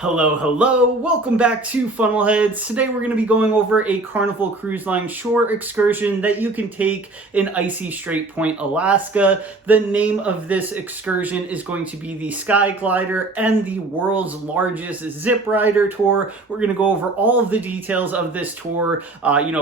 Hello, welcome back to Funnelheads. Today we're going to be going over a Carnival Cruise Line shore excursion that you can take in Icy Strait Point, Alaska. The name of this excursion is going to be the Sky Glider and the world's largest zip rider tour. We're going to go over all of the details of this tour.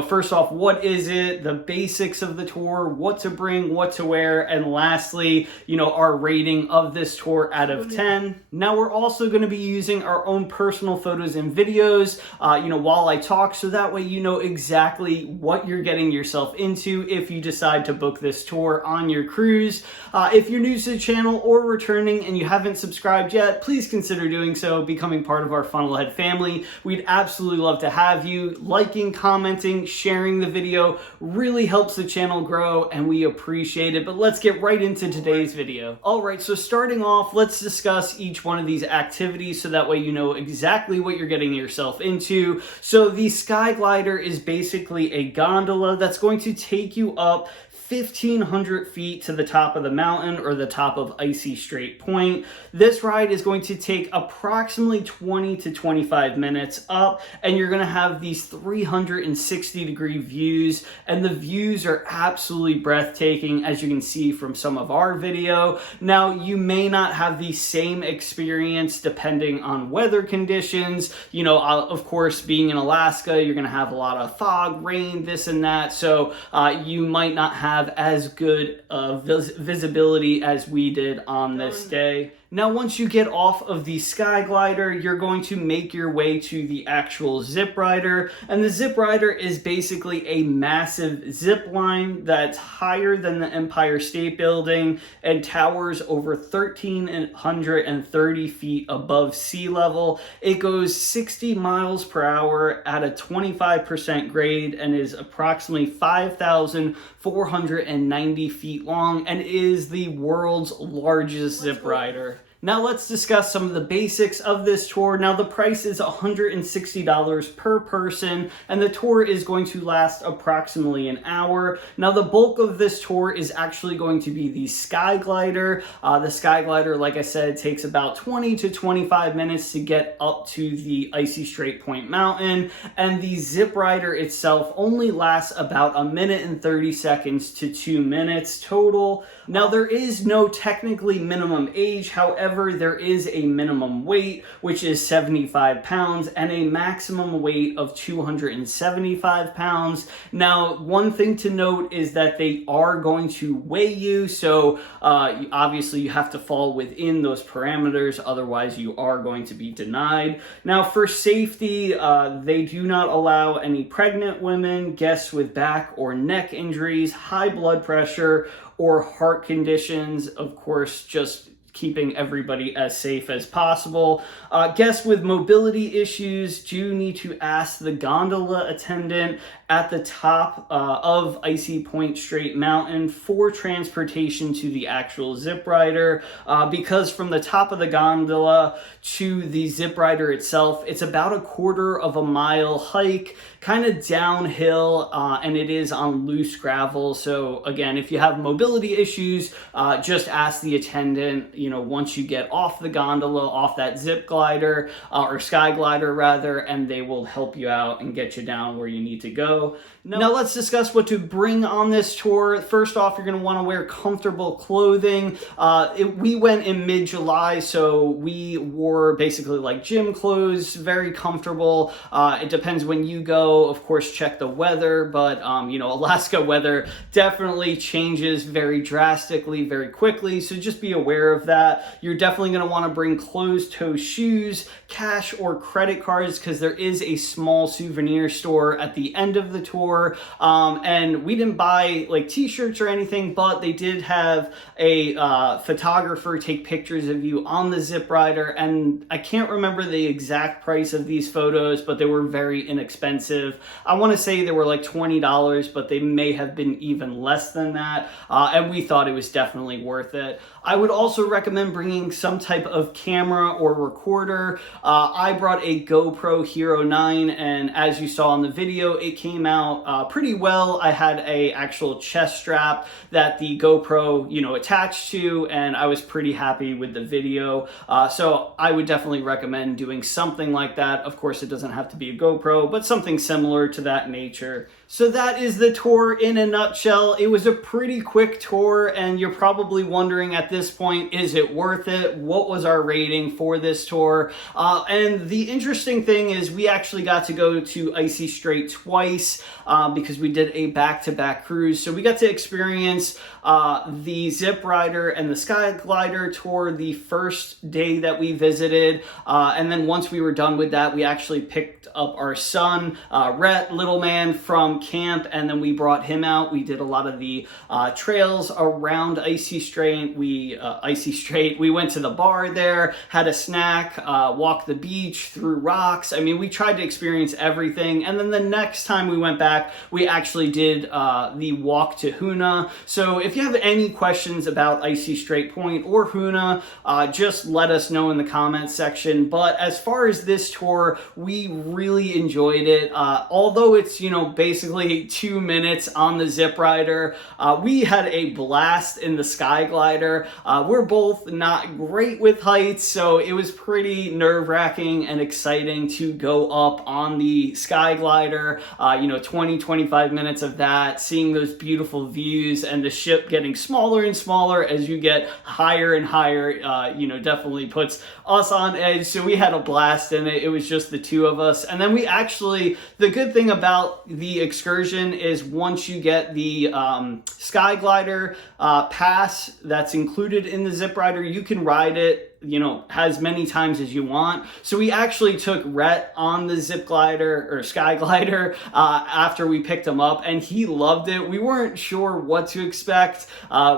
First off, what is it, the basics of the tour, what to bring, what to wear, and lastly, our rating of this tour out of 10. Now we're also going to be using our own personal photos and videos, while I talk, so that way you know exactly what you're getting yourself into if you decide to book this tour on your cruise. If you're new to the channel or returning and you haven't subscribed yet, please consider doing so, becoming part of our Funnelhead family. We'd absolutely love to have you. Liking, commenting, sharing the video really helps the channel grow, and we appreciate it. But let's get right into today's video. All right, so starting off, let's discuss each one of these activities so that way you know exactly what you're getting yourself into. So the Sky Glider is basically a gondola that's going to take you up 1,500 feet to the top of the mountain, or the top of Icy Strait Point. This ride is going to take approximately 20 to 25 minutes up, and you're going to have these 360-degree views, and the views are absolutely breathtaking, as you can see from some of our video. Now, you may not have the same experience depending on weather conditions. Of course, being in Alaska, you're going to have a lot of fog, rain, this and that, so you might not have as good visibility as we did on this day. Now, once you get off of the Sky Glider, you're going to make your way to the actual zip rider. And the zip rider is basically a massive zip line that's higher than the Empire State Building and towers over 1,330 feet above sea level. It goes 60 miles per hour at a 25% grade and is approximately 5,490 feet long, and is the world's largest zip rider. Now let's discuss some of the basics of this tour. Now the price is $160 per person, and the tour is going to last approximately an hour. Now the bulk of this tour is actually going to be the Sky Glider. The Sky Glider, like I said, takes about 20 to 25 minutes to get up to the Icy Strait Point Mountain, and the zip rider itself only lasts about 1 minute and 30 seconds to 2 minutes total. Now there is no technically minimum age, however, there is a minimum weight, which is 75 pounds, and a maximum weight of 275 pounds. Now, one thing to note is that they are going to weigh you, so obviously you have to fall within those parameters, otherwise you are going to be denied. Now, for safety, they do not allow any pregnant women, guests with back or neck injuries, high blood pressure, or heart conditions. Of course, just keeping everybody as safe as possible. Guests with mobility issues do need to ask the gondola attendant at the top of Icy Point Strait Mountain for transportation to the actual zip rider, because from the top of the gondola to the zip rider itself, it's about a 1/4 mile hike, kind of downhill, and it is on loose gravel. So again, if you have mobility issues, just ask the attendant, once you get off the gondola, off that zip glider, or Sky Glider rather, and they will help you out and get you down where you need to go. Now let's discuss what to bring on this tour. First off, you're going to want to wear comfortable clothing. We went in mid-July, so we wore basically like gym clothes, very comfortable. It depends when you go. Of course, check the weather, but Alaska weather definitely changes very drastically, very quickly, so just be aware of that. You're definitely going to want to bring closed-toe shoes, cash or credit cards, because there is a small souvenir store at the end of the tour. And we didn't buy like t-shirts or anything, but they did have a photographer take pictures of you on the zip rider, and I can't remember the exact price of these photos, but they were very inexpensive. I want to say they were like $20, but they may have been even less than that, and we thought it was definitely worth it. I would also recommend bringing some type of camera or recorder. I brought a GoPro Hero 9, and as you saw in the video, it came out pretty well. I had a actual chest strap that the GoPro, attached to, and I was pretty happy with the video. So I would definitely recommend doing something like that. Of course, it doesn't have to be a GoPro, but something similar to that nature. So that is the tour in a nutshell. It was a pretty quick tour, and you're probably wondering at this point, is it worth it? What was our rating for this tour? And the interesting thing is we actually got to go to Icy Strait twice because we did a back-to-back cruise. So we got to experience the zip rider and the sky glider tour the first day that we visited. And then once we were done with that, we actually picked up our son, Rhett, little man, from camp, and then we brought him out. We did a lot of the trails around Icy Strait. We went to the bar there, had a snack, walked the beach, threw rocks. I mean, we tried to experience everything. And then the next time we went back, we actually did the walk to Hoonah. So if you have any questions about Icy Strait Point or Hoonah, just let us know in the comments section. But as far as this tour, we really enjoyed it. Although it's, basically 2 minutes on the zip rider, we had a blast in the sky glider. We're both not great with heights, so it was pretty nerve-wracking and exciting to go up on the sky glider. 20-25 minutes of that, seeing those beautiful views and the ship getting smaller and smaller as you get higher and higher, definitely puts us on edge. So we had a blast in it. It was just the two of us. And then the good thing about the excursion is once you get the sky glider pass that's included in the zip rider, you can ride it as many times as you want. So we actually took Rhett on the zip glider or sky glider after we picked him up, and he loved it. We weren't sure what to expect.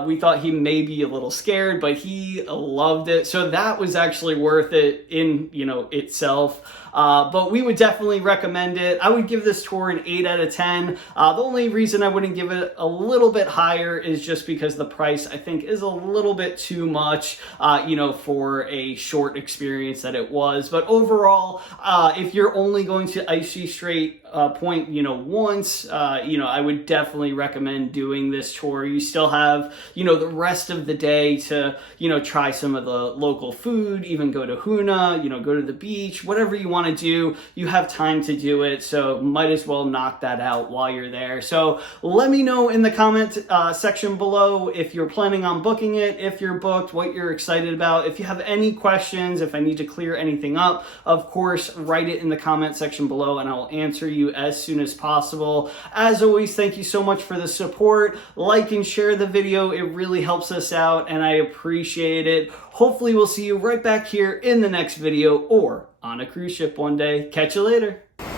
We thought he may be a little scared, but he loved it. So that was actually worth it in itself. But we would definitely recommend it. I would give this tour an 8 out of 10. The only reason I wouldn't give it a little bit higher is just because the price, I think, is a little bit too much, for a short experience that it was. But overall, if you're only going to Icy Strait Point, once, I would definitely recommend doing this tour. You still have, the rest of the day to, try some of the local food, even go to Hoonah, go to the beach, whatever you want to do, you have time to do it. So might as well knock that out while you're there. So let me know in the comment section below if you're planning on booking it, if you're booked, what you're excited about. If you have any questions, if I need to clear anything up, of course, write it in the comment section below and I'll answer you as soon as possible. As always, thank you so much for the support. Like and share the video. It really helps us out and I appreciate it. Hopefully we'll see you right back here in the next video or on a cruise ship one day. Catch you later.